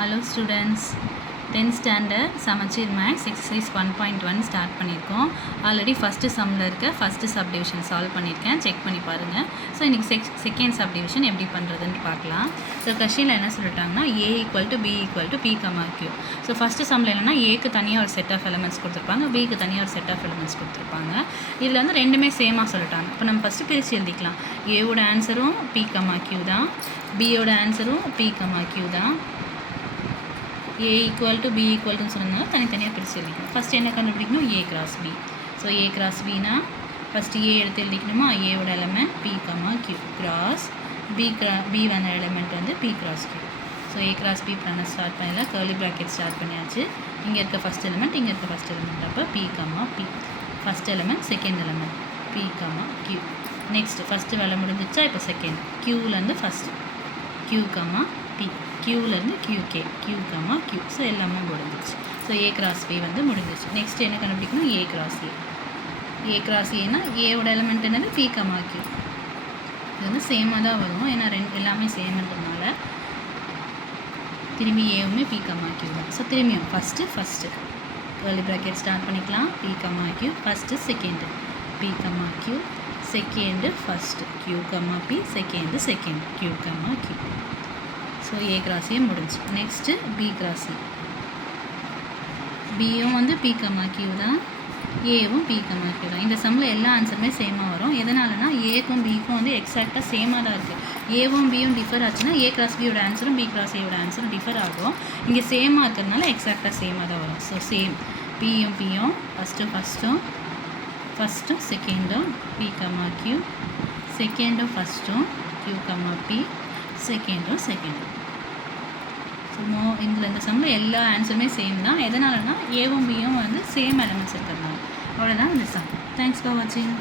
Hello students, 10th standard சமச்சீர் maths exercise 1.1 start பண்ணியிருக்கோம். Already first சம்மில் இருக்க ஃபஸ்ட்டு சப்டிவிஷன் சால்வ் பண்ணியிருக்கேன், செக் பண்ணி பாருங்கள். ஸோ இன்றைக்கி செகண்ட் சப்டிவிஷன் எப்படி பண்ணுறதுன்னு பார்க்கலாம். ஸோ கொஷினில் என்ன சொல்லிட்டாங்கன்னா A = B = P, Q. So first சம்மில் என்னென்னா ஏக்கு தனியாக ஒரு செட் ஆஃப் எலிமெண்ட்ஸ் கொடுத்துருப்பாங்க, பிக்கு தனியாக ஒரு செட் ஆஃப் எலிமெண்ட்ஸ் கொடுத்துருப்பாங்க. இதில் வந்து ரெண்டுமே சேமாக சொல்லிட்டாங்க. இப்போ நம்ம ஃபஸ்ட்டு பிரித்து எழுதிக்கலாம். ஏவோட ஆன்சரும் P, Q தான், பியோட ஆன்சரும் P, Q தான். A = B = சொன்னதுனால தனித்தனியாக பிரித்து எழுதிக்கணும். ஃபஸ்ட்டு என்ன கண்டுபிடிக்கணும்? A × B. ஸோ A × Bனா ஃபஸ்ட்டு A எடுத்து எழுதிக்கணுமா? ஏவோட element P, Q cross B வந்த எலிமெண்ட் வந்து P × Q. So A × B பண்ண ஸ்டார்ட் பண்ணிடலாம். கர்லி ப்ராக்கெட் ஸ்டார்ட் பண்ணியாச்சு. இங்கே இருக்க ஃபஸ்ட் எலிமெண்ட், இங்கே இருக்க ஃபஸ்ட் எலிமெண்ட். அப்போ P, P first element, second element P, Q. Next first வேலை முடிஞ்சிச்சா? இப்போ செகண்ட் Qலேருந்து ஃபஸ்ட்டு Q, P, Qலேருந்து QK, Q, Q. ஸோ எல்லாமே முடிஞ்சிச்சு. ஸோ A × B வந்து முடிஞ்சிச்சு. நெக்ஸ்ட் என்ன கண்டுபிடிக்கணும்? A × A. A × Aனா ஏவோட எலிமெண்ட் என்னது? P, Q. இது வந்து சேமாக தான் வரும், ஏன்னா எல்லாமே சேம்ன்றதுனால திரும்பி ஏவுமே P, Q தான். ஸோ திரும்பியும் ஃபஸ்ட்டு கர்லி ப்ராக்கெட் ஸ்டார்ட் பண்ணிக்கலாம். P, Q first, second P, Q second, first Q, P second Q, Q. So A × A முடிஞ்சு. Next B × C. பியும் வந்து P, Q தான், ஏவும் P, Q தான். இந்த சம்மில் எல்லா ஆன்சருமே சேமாக வரும். எதனாலனா ஏக்கும் பிக்கும் வந்து எக்ஸாக்டாக சேமாக தான் இருக்குது. ஏவும் பியும் டிஃபர் ஆச்சுன்னா A × Bயோட ஆன்சரும் B × Aயோட ஆன்சரும் டிஃபர் ஆகும். இங்கே சேமாக இருக்கிறதுனால எக்ஸாக்டாக சேமாக தான் வரும். ஸோ சேம் பியும் ஃபஸ்ட்டும் செகண்டும் P, Q செகண்டும் ஃபஸ்ட்டும் Q, P செகண்டும். ஸோ இந்த சம்மில் எல்லா ஆன்சருமே சேம் தான். எதனாலனா ஏவும் பியும் வந்து சேம் எலிமெண்ட்ஸ் இருக்கிறதுனால. அவ்வளோதான் இந்த சம். தேங்க்ஸ் ஃபார் வாட்சிங்.